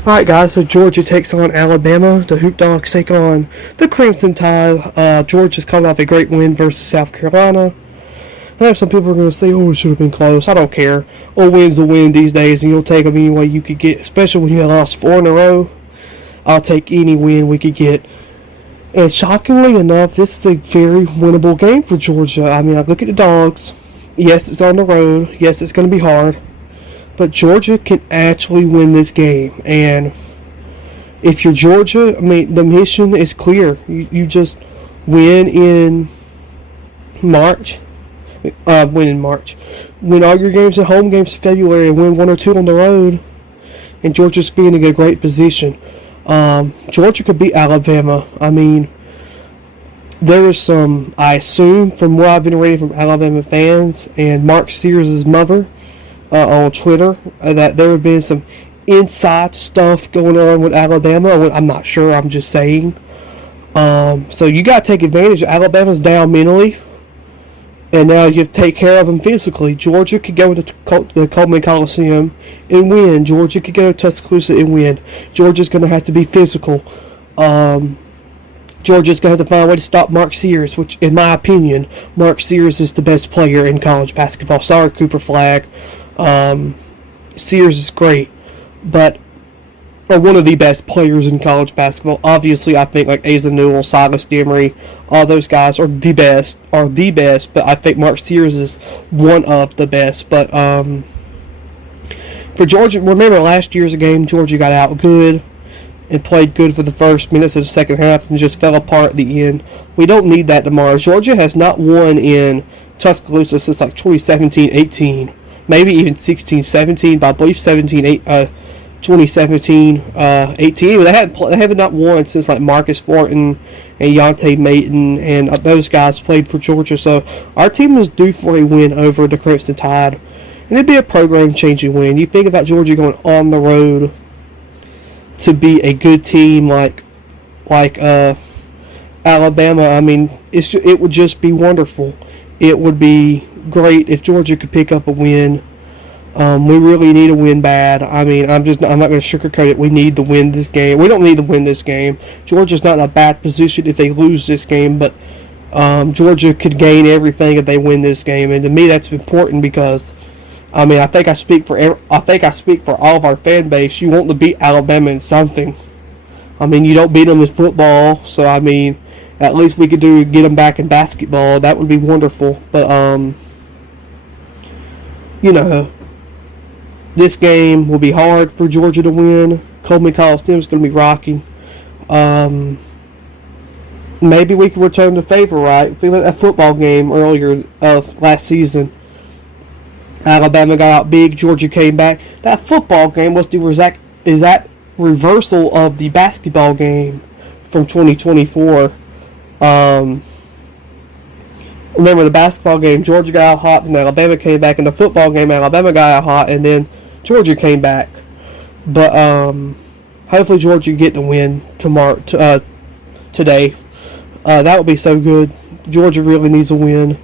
Alright guys, so Georgia takes on Alabama. The Hoop Dogs take on the Crimson Tide. Georgia's coming off a great win versus South Carolina. I know some people are going to say, oh, it should have been close. I don't care. A win's a win these days, and you'll take them any way you could get, especially when you have lost 4 in a row. I'll take any win we could get. And shockingly enough, this is a very winnable game for Georgia. I mean, I look at the Dogs. Yes, it's on the road. Yes, it's going to be hard. But Georgia can actually win this game. And if you're Georgia, I mean, the mission is clear. You just win in March. Win in March. Win all your games at home, games in February, and win 1 or 2 on the road. And Georgia's being in a great position. Georgia could beat Alabama. I mean, there is some, I assume, from what I've been reading from Alabama fans and Mark Sears' mother, on Twitter, that there have been some inside stuff going on with Alabama. I'm not sure, I'm just saying. So you got to take advantage. Alabama's down mentally, and now you have to take care of them physically. Georgia could go to the Coleman Coliseum and win. Georgia could go to Tuscaloosa and win. Georgia's going to have to be physical. Georgia's going to have to find a way to stop Mark Sears, which, in my opinion, Mark Sears is the best player in college basketball. Sorry, Cooper Flagg. Sears is great, but one of the best players in college basketball. Obviously, I think like Asa Newell, Silas Demery, all those guys are the best. But I think Mark Sears is one of the best. But for Georgia, remember last year's game, Georgia got out good and played good for the first minutes of the second half and just fell apart at the end. We don't need that tomorrow. Georgia has not won in Tuscaloosa since like 2017-18. Maybe even 16-17, but I believe 2017-18. They haven't not won since like Marcus Fortin and Yonte Maton and those guys played for Georgia. So our team is due for a win over the Crimson Tide, and it'd be a program-changing win. You think about Georgia going on the road to be a good team like Alabama. I mean, it would just be wonderful. It would be great if Georgia could pick up a win. We really need a win bad. I mean, I'm not going to sugarcoat it. We need to win this game. We don't need to win this game. Georgia's not in a bad position if they lose this game, but Georgia could gain everything if they win this game. And to me, that's important because, I mean, I think I speak for all of our fan base. You want to beat Alabama in something. I mean, you don't beat them in football, so I mean, at least we could get them back in basketball. That would be wonderful. But you know, this game will be hard for Georgia to win. Coleman Coliseum is going to be rocky. Maybe we can return the favor, right? If we went that football game earlier of last season, Alabama got out big, Georgia came back. That football game was the exact reversal of the basketball game from 2024. Remember the basketball game, Georgia got out hot, and Alabama came back. In the football game, Alabama got out hot, and then Georgia came back. But hopefully Georgia get the win today. That would be so good. Georgia really needs a win.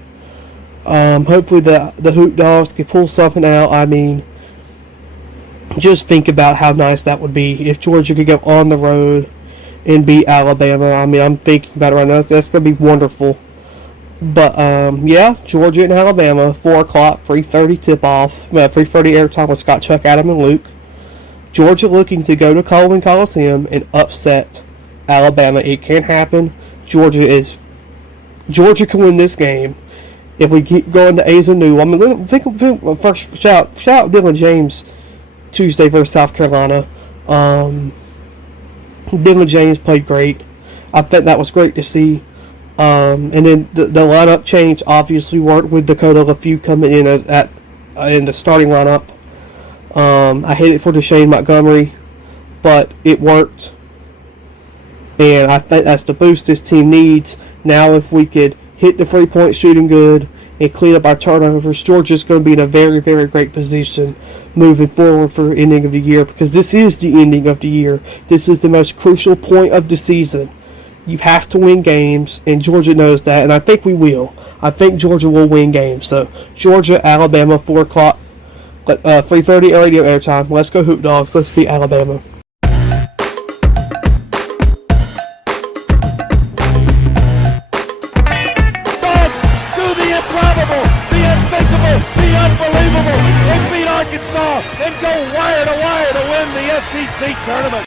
Hopefully the Hoop Dogs can pull something out. I mean, just think about how nice that would be if Georgia could go on the road and beat Alabama. I mean, I'm thinking about it right now. That's going to be wonderful. But, yeah, Georgia and Alabama, 4 o'clock, 3:30 tip-off, 3:30 airtime with Scott, Chuck, Adam, and Luke. Georgia looking to go to Coleman Coliseum and upset Alabama. It can happen. Georgia can win this game if we keep going to Asa Newell. I mean, first, shout out Dylan James Tuesday versus South Carolina. Dylan James played great. I think that was great to see. And then the lineup change obviously worked with Dakota LaFew coming in in the starting lineup. I hate it for Deshane Montgomery, but it worked. And I think that's the boost this team needs. Now if we could hit the 3-point shooting good and clean up our turnovers, Georgia's going to be in a very, very great position moving forward for the ending of the year, because this is the ending of the year. This is the most crucial point of the season. You have to win games, and Georgia knows that, and I think we will. I think Georgia will win games. So, Georgia, Alabama, 4 o'clock, 3:30 radio airtime. Let's go Hoop Dogs. Let's beat Alabama. the unbelievable. They beat Arkansas and go wire to wire to win the SEC tournament.